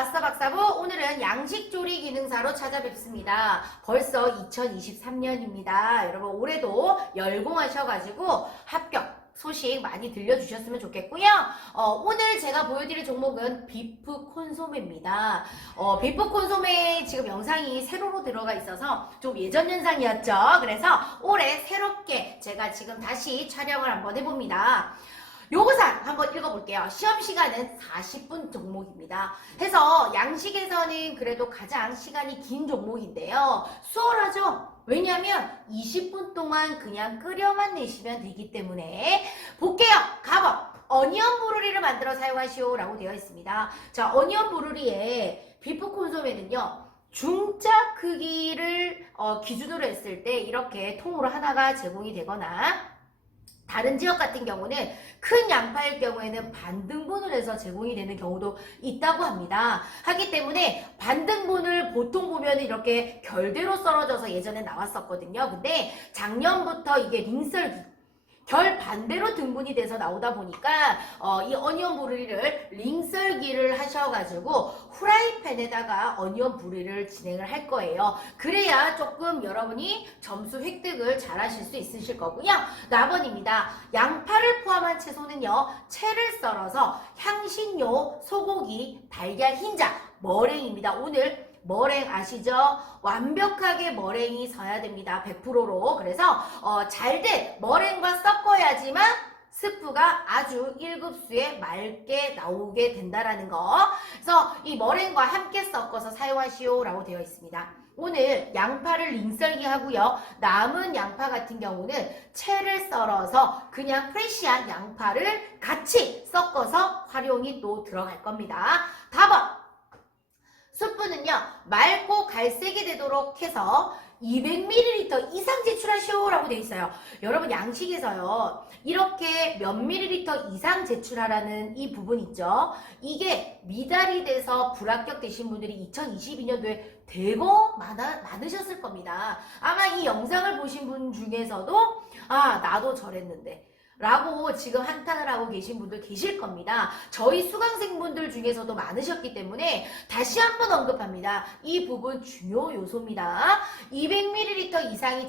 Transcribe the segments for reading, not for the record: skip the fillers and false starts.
마스터 박사부, 오늘은 양식조리 기능사로 찾아뵙습니다. 벌써 2023년입니다. 여러분 올해도 열공하셔가지고 합격 소식 많이 들려주셨으면 좋겠고요. 오늘 제가 보여드릴 종목은 비프 콘소메입니다. 비프 콘소메 지금 영상이 세로로 들어가 있어서 좀 예전 영상이었죠. 그래서 올해 새롭게 제가 지금 다시 촬영을 한번 해봅니다. 요거상 한번 읽어볼게요. 시험 시간은 40분 종목입니다. 해서 양식에서는 그래도 가장 시간이 긴 종목인데요. 수월하죠? 왜냐면 20분 동안 그냥 끓여만 내시면 되기 때문에 볼게요. 가법! 어니언 브루리를 만들어 사용하시오 라고 되어 있습니다. 자, 어니언 브루리의 비프 콘소메는요. 중짜 크기를 기준으로 했을 때 이렇게 통으로 하나가 제공이 되거나 다른 지역 같은 경우는 큰 양파일 경우에는 반등분을 해서 제공이 되는 경우도 있다고 합니다. 하기 때문에 반등분을 보통 보면 이렇게 결대로 썰어져서 예전에 나왔었거든요. 근데 작년부터 이게 링썰기 결 반대로 등분이 돼서 나오다 보니까 이 어니언 브루리를 링썰기를 하셔가지고 후라이팬에다가 어니언 브루리를 진행을 할 거예요. 그래야 조금 여러분이 점수 획득을 잘 하실 수 있으실 거고요. 4번입니다. 양파를 포함한 채소는요. 채를 썰어서 향신료, 소고기, 달걀, 흰자, 머랭입니다. 오늘 머랭 아시죠? 완벽하게 머랭이 서야 됩니다. 100%로. 그래서 잘된 머랭과 섞어야지만 스프가 아주 1급수에 맑게 나오게 된다라는 거. 그래서 이 머랭과 함께 섞어서 사용하시오 라고 되어 있습니다. 오늘 양파를 링썰기 하고요. 남은 양파 같은 경우는 채를 썰어서 그냥 프레시한 양파를 같이 섞어서 활용이 또 들어갈 겁니다. 다번 스프는요, 맑고 갈색이 되도록 해서 200ml 이상 제출하시오 라고 되어 있어요. 여러분 양식에서요, 이렇게 몇 ml 이상 제출하라는 이 부분 있죠. 이게 미달이 돼서 불합격 되신 분들이 2022년도에 대거 많으셨을 겁니다. 아마 이 영상을 보신 분 중에서도 나도 저랬는데 라고 지금 한탄을 하고 계신 분들 계실 겁니다. 저희 수강생분들 중에서도 많으셨기 때문에 다시 한번 언급합니다. 이 부분 중요 요소입니다. 200ml 이상이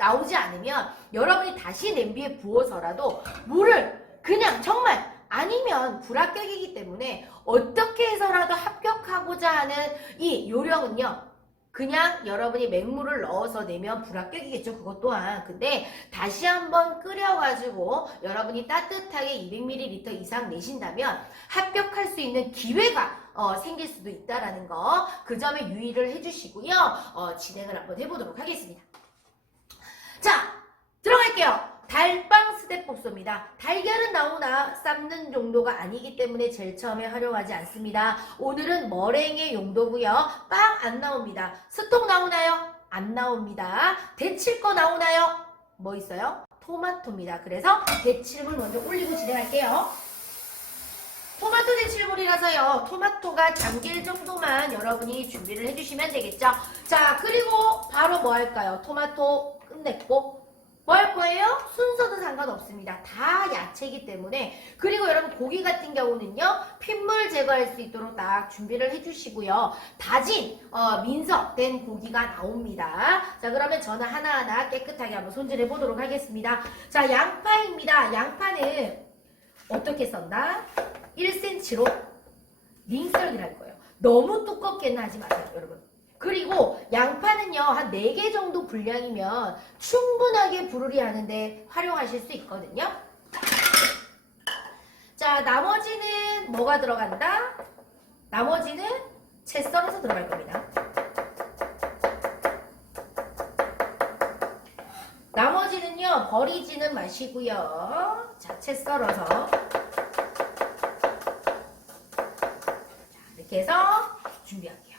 나오지 않으면 여러분이 다시 냄비에 부어서라도 물을 그냥 정말 아니면 불합격이기 때문에 어떻게 해서라도 합격하고자 하는 이 요령은요. 그냥 여러분이 맹물을 넣어서 내면 불합격이겠죠. 그것 또한. 근데 다시 한번 끓여가지고 여러분이 따뜻하게 200ml 이상 내신다면 합격할 수 있는 기회가 생길 수도 있다라는 거. 그 점에 유의를 해주시고요. 진행을 한번 해보도록 하겠습니다. 자, 들어갈게요. 달빵 스텝복소입니다. 달걀은 나오나 삶는 정도가 아니기 때문에 제일 처음에 활용하지 않습니다. 오늘은 머랭의 용도고요. 빵 안 나옵니다. 스톡 나오나요? 안 나옵니다. 데칠 거 나오나요? 뭐 있어요? 토마토입니다. 그래서 데칠물 먼저 올리고 진행할게요. 토마토 데칠물이라서요. 토마토가 잠길 정도만 여러분이 준비를 해주시면 되겠죠. 자, 그리고 바로 뭐 할까요? 토마토 끝냈고 뭐 할 거예요? 순서도 상관없습니다. 다 야채이기 때문에. 그리고 여러분 고기 같은 경우는요. 핏물 제거할 수 있도록 딱 준비를 해주시고요. 다진 민석된 고기가 나옵니다. 자, 그러면 저는 하나하나 깨끗하게 한번 손질해 보도록 하겠습니다. 자, 양파입니다. 양파는 어떻게 썬다? 1cm로 링썰기를 할 거예요. 너무 두껍게는 하지 마세요, 여러분. 그리고 양파는요 한 4개 정도 분량이면 충분하게 브루리 하는데 활용하실 수 있거든요. 자, 나머지는 뭐가 들어간다? 나머지는 채 썰어서 들어갈 겁니다. 나머지는요 버리지는 마시고요. 자, 채 썰어서 자, 이렇게 해서 준비할게요.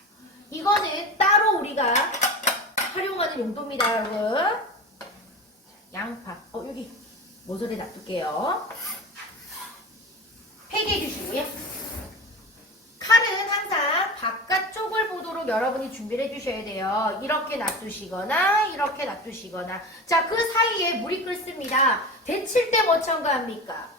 이거는 따로 우리가 활용하는 용도입니다, 여러분. 양파. 여기 모서리에 놔둘게요. 폐기해 주시고요. 칼은 항상 바깥쪽을 보도록 여러분이 준비를 해주셔야 돼요. 이렇게 놔두시거나 이렇게 놔두시거나. 자, 그 사이에 물이 끓습니다. 데칠 때 뭐 첨가합니까?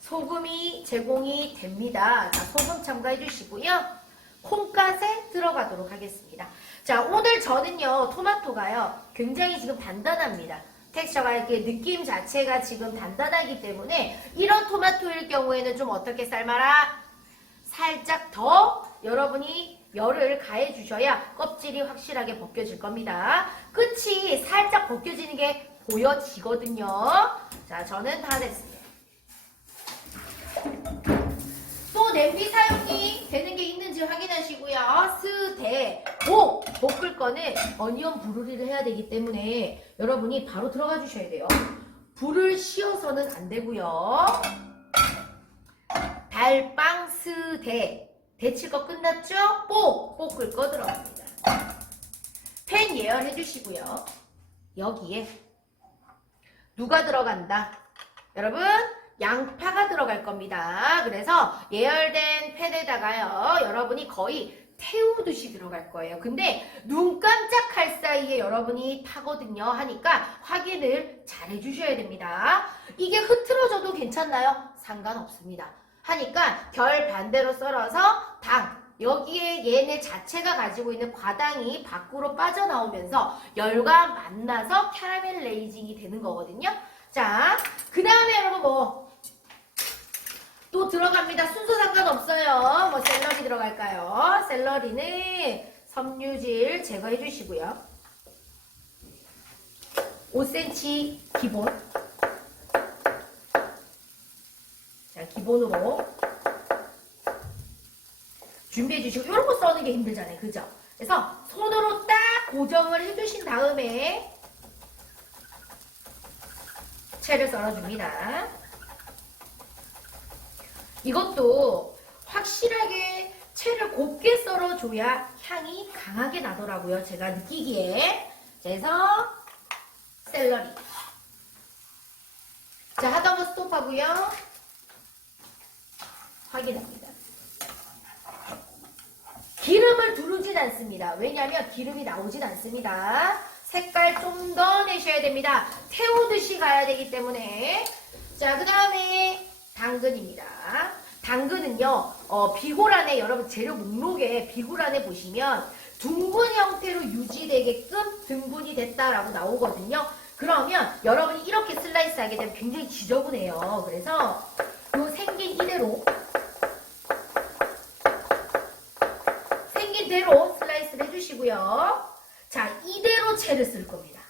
소금이 제공이 됩니다. 자, 소금 첨가해 주시고요. 콩갓에 들어가도록 하겠습니다. 자, 오늘 저는요, 토마토가요, 굉장히 지금 단단합니다. 텍스처가 이렇게 느낌 자체가 지금 단단하기 때문에 이런 토마토일 경우에는 좀 어떻게 삶아라? 살짝 더 여러분이 열을 가해 주셔야 껍질이 확실하게 벗겨질 겁니다. 끝이 살짝 벗겨지는 게 보여지거든요. 자, 저는 다 됐습니다. 또 냄비 사용이 되는 게 있는지 확인하시고요. 볶을 거는 어니언 브루리를 해야 되기 때문에 여러분이 바로 들어가 주셔야 돼요. 불을 씌워서는 안 되고요. 달빵 데칠 거 끝났죠? 볶을 거 들어갑니다. 팬 예열해 주시고요. 여기에 누가 들어간다? 여러분, 양파가 들어갈 겁니다. 그래서 예열된 팬에다가요, 여러분이 거의 태우듯이 들어갈 거예요. 근데 눈 깜짝할 사이에 여러분이 타거든요 하니까 확인을 잘 해주셔야 됩니다. 이게 흐트러져도 괜찮나요? 상관없습니다. 하니까 결 반대로 썰어서 여기에 얘네 자체가 가지고 있는 과당이 밖으로 빠져나오면서 열과 만나서 캐러멜레이징이 되는 거거든요. 자, 그 다음에 여러분 또 들어갑니다. 순서 상관없어요. 샐러리 들어갈까요? 샐러리는 섬유질 제거해 주시고요. 5cm 기본. 자, 기본으로 준비해 주시고, 이런 거 써는 게 힘들잖아요. 그죠? 그래서 손으로 딱 고정을 해 주신 다음에 채를 썰어줍니다. 이것도 확실하게 채를 곱게 썰어줘야 향이 강하게 나더라고요. 제가 느끼기에. 그래서 샐러리. 자, 하던 거 스톱하고요. 확인합니다. 기름을 두르진 않습니다. 왜냐하면 기름이 나오진 않습니다. 색깔 좀 더 내셔야 됩니다. 태우듯이 가야 되기 때문에. 자, 그 다음에 당근입니다. 당근은요, 비고란에 여러분 재료 목록에 비고란에 보시면 둥근 형태로 유지되게끔 등분이 됐다라고 나오거든요. 그러면 여러분이 이렇게 슬라이스 하게 되면 굉장히 지저분해요. 그래서 요 생긴 대로 슬라이스를 해주시고요. 자, 이대로 채를 쓸 겁니다.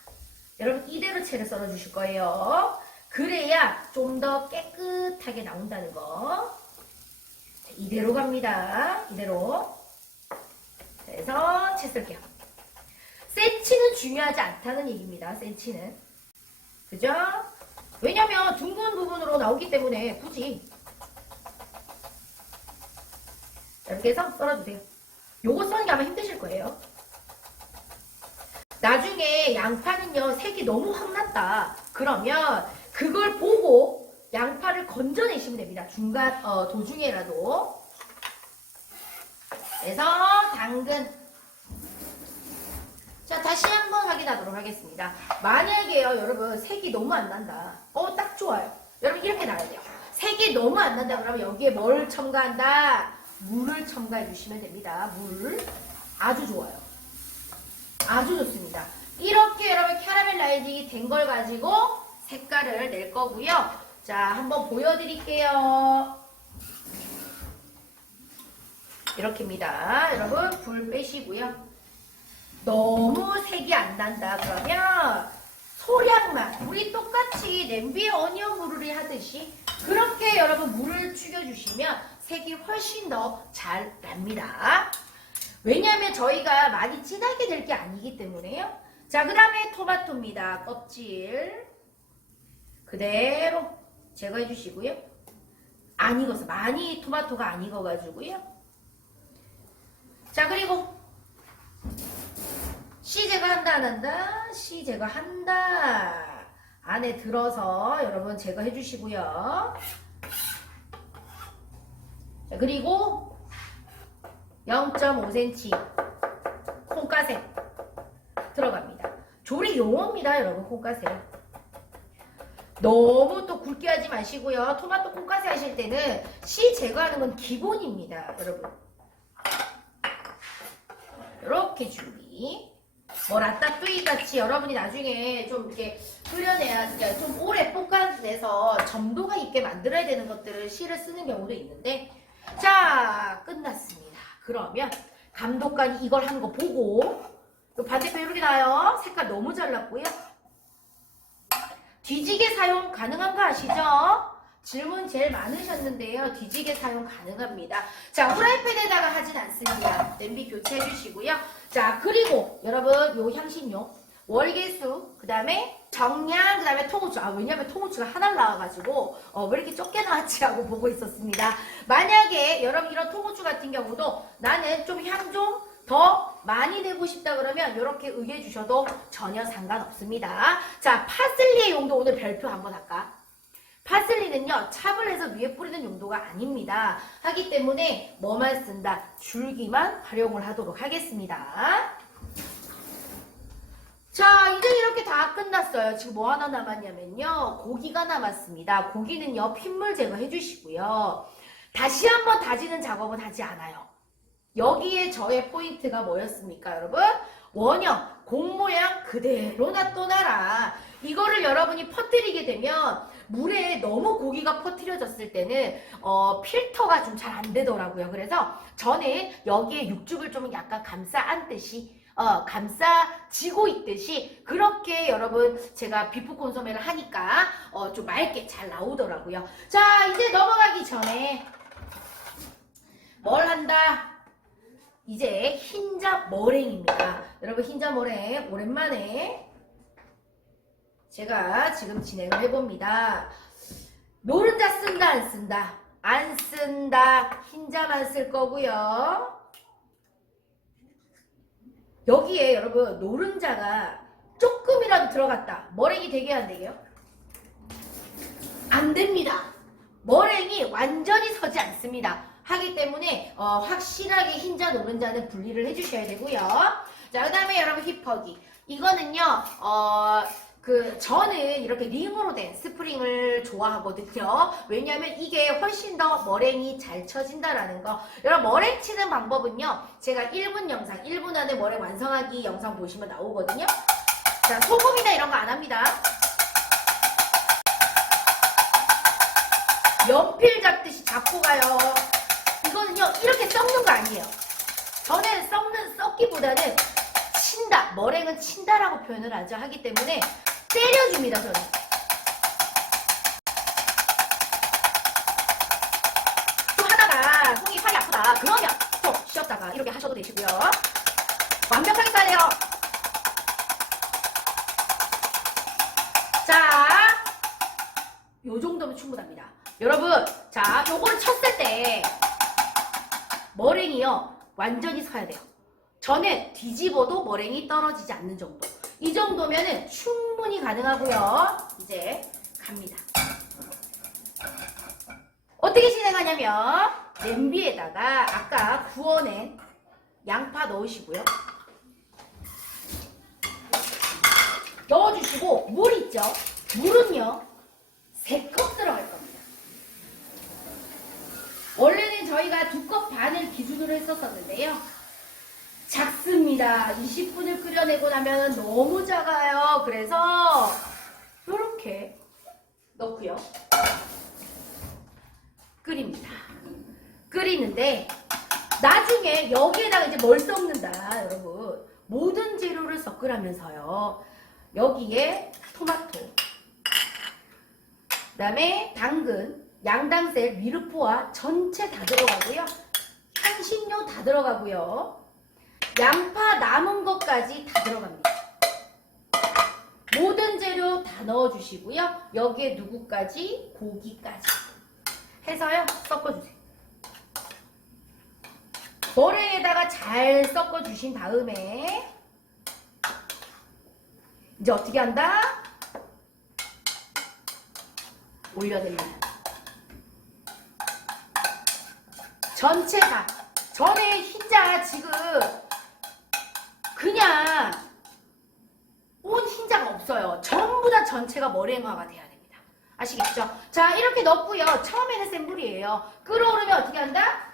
여러분 이대로 채를 썰어 주실 거예요. 그래야 좀 더 깨끗하게 나온다는 거. 자, 이대로 갑니다. 이대로. 그래서 채 쓸게요. 센치는 중요하지 않다는 얘기입니다. 센치는. 그죠? 왜냐면 둥근 부분으로 나오기 때문에 굳이 이렇게 해서 썰어주세요. 요거 써는 게 아마 힘드실 거예요. 나중에 양파는요, 색이 너무 확 났다. 그러면 그걸 보고 양파를 건져내시면 됩니다. 도중에라도. 그래서 당근. 자, 다시 한번 확인하도록 하겠습니다. 만약에요, 여러분, 색이 너무 안 난다. 딱 좋아요. 여러분, 이렇게 나와야 돼요. 색이 너무 안 난다. 그러면 여기에 뭘 첨가한다? 물을 첨가해 주시면 됩니다. 물. 아주 좋아요. 아주 좋습니다. 이렇게 여러분 캐러멜라이징이 된 걸 가지고 색깔을 낼 거고요. 자, 한번 보여드릴게요. 이렇게입니다. 여러분 불 빼시고요. 너무 색이 안 난다 그러면 소량만, 우리 똑같이 냄비에 어니언 브루리 하듯이 그렇게 여러분 물을 죽여주시면 색이 훨씬 더 잘 납니다. 왜냐하면 저희가 많이 진하게 될 게 아니기 때문에요. 자, 그 다음에 토마토입니다. 껍질 그대로 제거해 주시고요. 안 익어서, 많이 토마토가 안 익어가지고요. 자, 그리고 씨 제거한다 안 한다? 씨 제거한다. 안에 들어서 여러분 제거해 주시고요. 자, 그리고 0.5cm 콩가새 들어갑니다. 조리 용어입니다, 여러분. 콩가새. 너무 또 굵게 하지 마시고요. 토마토 콩가새 하실 때는 씨 제거하는 건 기본입니다, 여러분. 요렇게 준비. 뭐 라따뚜이 같이 여러분이 나중에 좀 이렇게 끓여내야 진짜 좀 오래 볶아내서 점도가 있게 만들어야 되는 것들을 실을 쓰는 경우도 있는데, 자 끝났습니다. 그러면 감독관이 이걸 한 거 보고, 반대편 이렇게 나요. 색깔 너무 잘 났고요. 뒤지개 사용 가능한 거 아시죠? 질문 제일 많으셨는데요. 뒤지개 사용 가능합니다. 자, 후라이팬에다가 하진 않습니다. 냄비 교체해 주시고요. 자, 그리고 여러분 요 향신료, 월계수, 그 다음에 정량, 그 다음에 통후추. 왜냐면 통후추가 하나를 나와가지고 왜 이렇게 적게 나왔지 하고 보고 있었습니다. 만약에 여러분 이런 통후추 같은 경우도 나는 좀 향 좀 더 많이 내고 싶다 그러면 이렇게 의뢰 주셔도 전혀 상관없습니다. 자, 파슬리의 용도 오늘 별표 한번 할까? 파슬리는요, 찹을 해서 위에 뿌리는 용도가 아닙니다. 하기 때문에 뭐만 쓴다? 줄기만 활용을 하도록 하겠습니다. 자, 이제 이렇게 다 끝났어요. 지금 뭐 하나 남았냐면요, 고기가 남았습니다. 고기는요, 핏물 제거해 주시고요. 다시 한번 다지는 작업은 하지 않아요. 여기에 저의 포인트가 뭐였습니까, 여러분? 원형, 공 모양 그대로 놔둬놔라. 이거를 여러분이 퍼뜨리게 되면 물에 너무 고기가 퍼뜨려졌을 때는 필터가 좀 잘 안 되더라고요. 그래서 저는 여기에 육즙을 좀 약간 감싸 안듯이 감싸지고 있듯이 그렇게 여러분 제가 비프 콘소메를 하니까 좀 맑게 잘 나오더라고요. 자, 이제 넘어가기 전에 뭘 한다? 이제 흰자 머랭입니다. 여러분 흰자 머랭 오랜만에 제가 지금 진행을 해봅니다. 노른자 쓴다 안 쓴다? 안 쓴다. 흰자만 쓸 거고요. 여기에 여러분 노른자가 조금이라도 들어갔다. 머랭이 되게 안 되게요? 안 됩니다. 머랭이 완전히 서지 않습니다. 하기 때문에 확실하게 흰자 노른자는 분리를 해주셔야 되고요. 자, 그 다음에 여러분 힙허기. 이거는요 저는 이렇게 링으로 된 스프링을 좋아하거든요. 왜냐하면 이게 훨씬 더 머랭이 잘 쳐진다라는 거. 여러분 머랭 치는 방법은요, 제가 1분 영상, 1분 안에 머랭 완성하기 영상 보시면 나오거든요. 자, 소금이나 이런 거 안 합니다. 연필 잡듯이 잡고 가요. 이거는요, 이렇게 썩는 거 아니에요. 저는 썩기보다는 친다. 머랭은 친다라고 표현을 하죠. 하기 때문에 때려줍니다, 저는. 또 하다가 손이 팔이 아프다. 그러면 또 쉬었다가 이렇게 하셔도 되시고요. 완벽하게 써야 돼요. 자, 요 정도면 충분합니다. 여러분, 자, 요거를 쳤을 때 머랭이요, 완전히 서야 돼요. 저는 뒤집어도 머랭이 떨어지지 않는 정도. 이 정도면은 충분히 가능하고요. 이제 갑니다. 어떻게 진행하냐면 냄비에다가 아까 구워낸 양파 넣으시고요. 넣어주시고 물 있죠? 물은요 3컵 들어갈 겁니다. 원래는 저희가 2컵 반을 기준으로 했었는데요. 작습니다. 20분을 끓여내고 나면 너무 작아요. 그래서 이렇게 넣고요. 끓입니다. 끓이는데 나중에 여기에다가 이제 뭘 섞는다, 여러분. 모든 재료를 섞으라면서요. 여기에 토마토, 그 다음에 당근, 양당색, 미르포와 전체 다 들어가고요. 향신료 다 들어가고요. 양파 남은 것까지 다 들어갑니다. 모든 재료 다 넣어주시고요. 여기에 누구까지? 고기까지 해서요. 섞어주세요. 머랭에다가 잘 섞어주신 다음에 이제 어떻게 한다? 올려냅니다. 전체 다. 전에 흰자 지금 그냥 온 흰자가 없어요. 전부 다 전체가 머랭화가 돼야 됩니다. 아시겠죠? 자, 이렇게 넣고요. 처음에는 센 불이에요. 끓어오르면 어떻게 한다?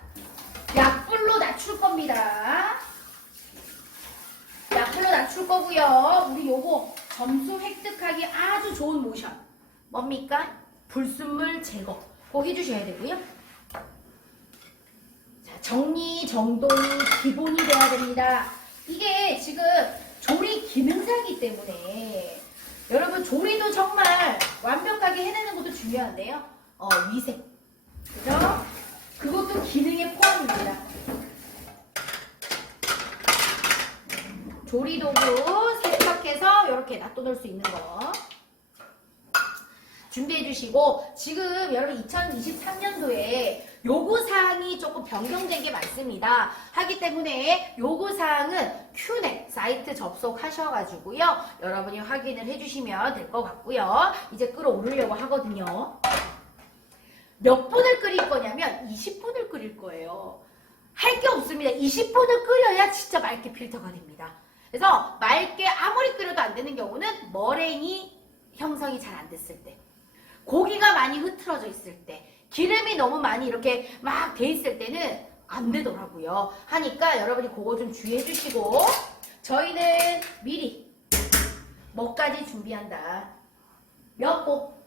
약불로 낮출 겁니다. 맞출 거고요. 우리 요거 점수 획득하기 아주 좋은 모션. 뭡니까? 불순물 제거. 꼭 해주셔야 되고요. 자, 정리, 정돈이 기본이 돼야 됩니다. 이게 지금 조리 기능사이기 때문에 여러분 조리도 정말 완벽하게 해내는 것도 중요한데요. 위생. 그죠? 그것도 기능에 포함입니다. 조리도구 세척해서 이렇게 놔둬놓을 수 있는 거 준비해 주시고, 지금 여러분 2023년도에 요구사항이 조금 변경된 게 많습니다. 하기 때문에 요구사항은 큐넥 사이트 접속하셔가지고요. 여러분이 확인을 해주시면 될 것 같고요. 이제 끓어오르려고 하거든요. 몇 분을 끓일 거냐면 20분을 끓일 거예요. 할 게 없습니다. 20분을 끓여야 진짜 맑게 필터가 됩니다. 그래서 맑게 아무리 끓여도 안 되는 경우는 머랭이 형성이 잘 안 됐을 때, 고기가 많이 흐트러져 있을 때, 기름이 너무 많이 이렇게 막 돼 있을 때는 안 되더라고요. 하니까 여러분이 그거 좀 주의해 주시고, 저희는 미리 뭐까지 준비한다. 면보.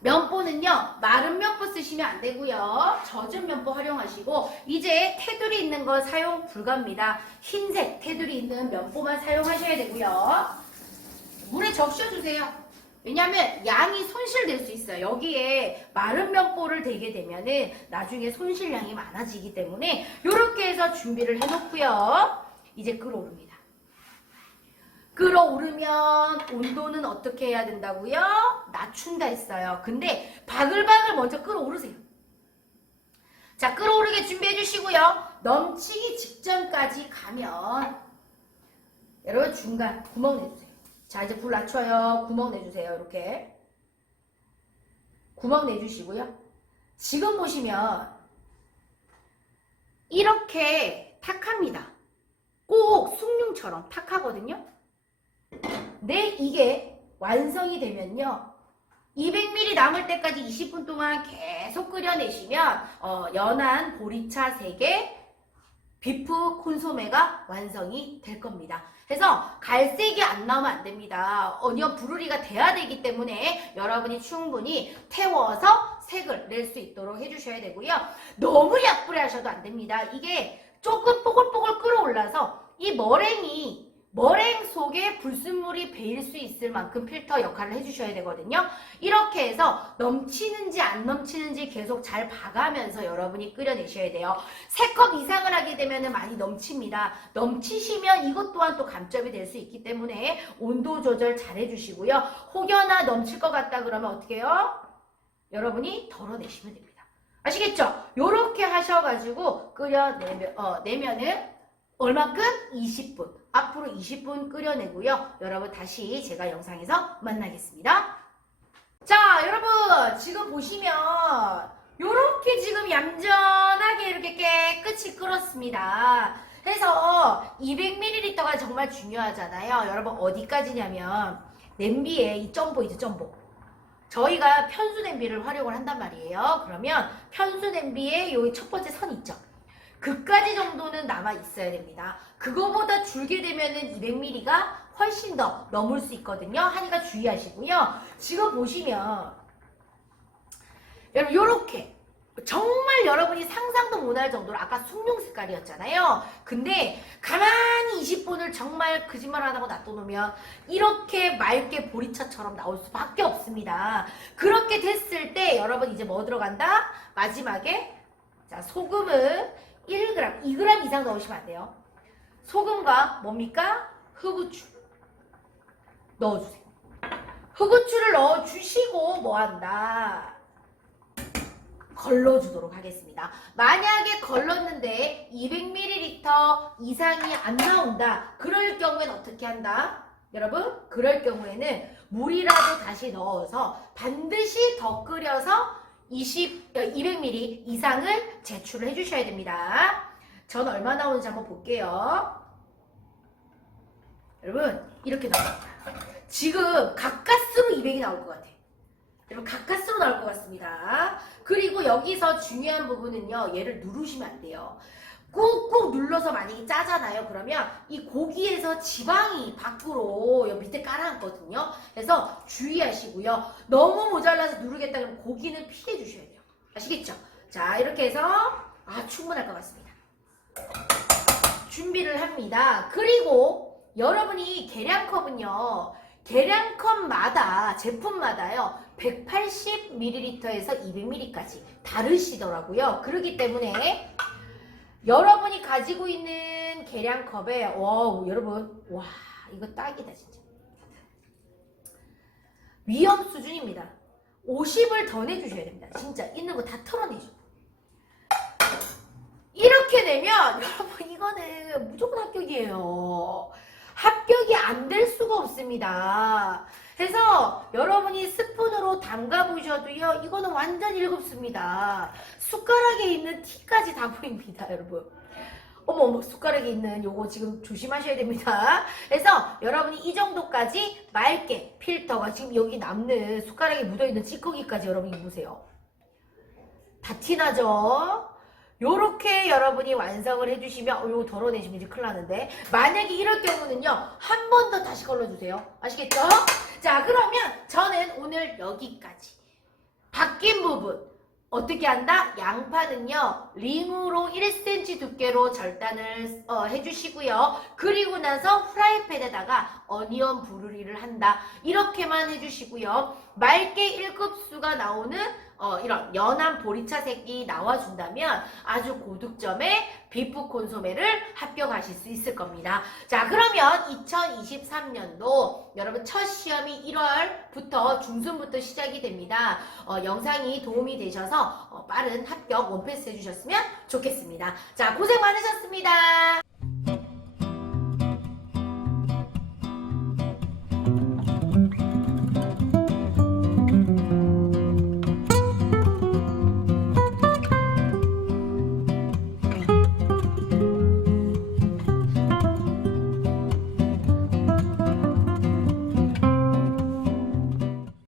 면보는요, 마른 면보 쓰시면 안 되고요. 젖은 면보 활용하시고, 이제 테두리 있는 거 사용 불가입니다. 흰색 테두리 있는 면보만 사용하셔야 되고요. 물에 적셔주세요. 왜냐하면 양이 손실될 수 있어요. 여기에 마른 면보를 대게 되면은 나중에 손실량이 많아지기 때문에 이렇게 해서 준비를 해놓고요. 이제 끓어오릅니다. 끓어오르면 온도는 어떻게 해야 된다고요? 낮춘다 했어요. 근데 바글바글 먼저 끓어오르세요. 자, 끓어오르게 준비해 주시고요. 넘치기 직전까지 가면 여러분 중간 구멍 내주세요. 자, 이제 불 낮춰요. 구멍 내주세요. 이렇게 구멍 내주시고요. 지금 보시면 이렇게 탁합니다. 꼭 숭늉처럼 탁하거든요. 네, 이게 완성이 되면요, 200ml 남을 때까지 20분 동안 계속 끓여내시면 연한 보리차 3개, 비프 콘소메가 완성이 될 겁니다. 그래서 갈색이 안 나오면 안 됩니다. 어니언 브루리가 돼야 되기 때문에 여러분이 충분히 태워서 색을 낼 수 있도록 해주셔야 되고요. 너무 약불에 하셔도 안 됩니다. 이게 조금 뽀글뽀글 끓어올라서 이 머랭 속에 불순물이 배일 수 있을 만큼 필터 역할을 해주셔야 되거든요. 이렇게 해서 넘치는지 안 넘치는지 계속 잘 봐가면서 여러분이 끓여내셔야 돼요. 3컵 이상을 하게 되면 많이 넘칩니다. 넘치시면 이것 또한 또 감점이 될 수 있기 때문에 온도 조절 잘 해주시고요. 혹여나 넘칠 것 같다 그러면 어떻게 해요? 여러분이 덜어내시면 됩니다. 아시겠죠? 요렇게 하셔가지고 내면은 얼마큼? 20분. 앞으로 20분 끓여내고요. 여러분 다시 제가 영상에서 만나겠습니다. 자, 여러분 지금 보시면 요렇게 지금 얌전하게 이렇게 깨끗이 끓었습니다. 그래서 200ml가 정말 중요하잖아요. 여러분 어디까지냐면 냄비에 이 점보 있죠, 점보. 저희가 편수 냄비를 활용을 한단 말이에요. 그러면 편수 냄비에 여기 첫 번째 선 있죠. 그까지 정도는 남아 있어야 됩니다. 그거보다 줄게 되면은 200ml가 훨씬 더 넘을 수 있거든요. 하니까 주의하시고요. 지금 보시면 여러분 요렇게 정말 여러분이 상상도 못할 정도로 아까 숭늉 색깔이었잖아요. 근데 가만히 20분을 정말 거짓말 안 하고 놔둬놓으면 이렇게 맑게 보리차처럼 나올 수밖에 없습니다. 그렇게 됐을 때 여러분 이제 뭐 들어간다? 마지막에 자, 소금은 1g, 2g 이상 넣으시면 안 돼요. 소금과 뭡니까? 흑우추 넣어주세요. 흑우추를 넣어주시고 뭐한다? 걸러주도록 하겠습니다. 만약에 걸렀는데 200ml 이상이 안 나온다. 그럴 경우에는 어떻게 한다? 여러분, 그럴 경우에는 물이라도 다시 넣어서 반드시 더 끓여서 200ml 이상을 제출을 해주셔야 됩니다. 전 얼마 나오는지 한번 볼게요. 여러분 이렇게 나옵니다. 지금 가까스로 200이 나올 것 같아요. 여러분 가까스로 나올 것 같습니다. 그리고 여기서 중요한 부분은요, 얘를 누르시면 안 돼요. 꾹꾹 눌러서 만약에 짜잖아요. 그러면 이 고기에서 지방이 밖으로 여기 밑에 깔아앉거든요. 그래서 주의하시고요. 너무 모자라서 누르겠다 그러면 고기는 피해 주셔야 돼요. 아시겠죠? 자, 이렇게 해서 충분할 것 같습니다. 준비를 합니다. 그리고 여러분이 계량컵은요. 계량컵마다 제품마다요. 180ml에서 200ml까지 다르시더라고요. 그렇기 때문에 여러분이 가지고 있는 계량컵에 여러분 이거 딱이다 진짜. 위험 수준입니다. 50을 더 내주셔야 됩니다. 진짜 있는 거 다 털어내죠. 이렇게 되면 여러분 이거는 무조건 합격이에요. 합격이 안 될 수가 없습니다. 그래서 여러분이 스푼으로 담가 보셔도요. 이거는 완전 일곱습니다. 숟가락에 있는 티까지 다 보입니다. 여러분. 어머 숟가락에 있는 요거 지금 조심하셔야 됩니다. 그래서 여러분이 이 정도까지 맑게 필터가 지금 여기 남는 숟가락에 묻어있는 찌꺼기까지 여러분이 보세요. 다 티나죠? 요렇게 여러분이 완성을 해주시면 요거 덜어내시면 이제 큰일 나는데 만약에 이럴 경우는요 한 번 더 다시 걸러주세요. 아시겠죠? 자 그러면 저는 오늘 여기까지 바뀐 부분 어떻게 한다? 양파는요 링으로 1cm 두께로 절단을 해주시고요. 그리고 나서 프라이팬에다가 어니언 브루리를 한다. 이렇게만 해주시고요. 맑게 1급수가 나오는 이런 연한 보리차색이 나와준다면 아주 고득점의 비프 콘소메를 합격하실 수 있을 겁니다. 자 그러면 2023년도 여러분 첫 시험이 1월부터 중순부터 시작이 됩니다. 영상이 도움이 되셔서 빠른 합격 원패스 해주셨으면 좋겠습니다. 자 고생 많으셨습니다.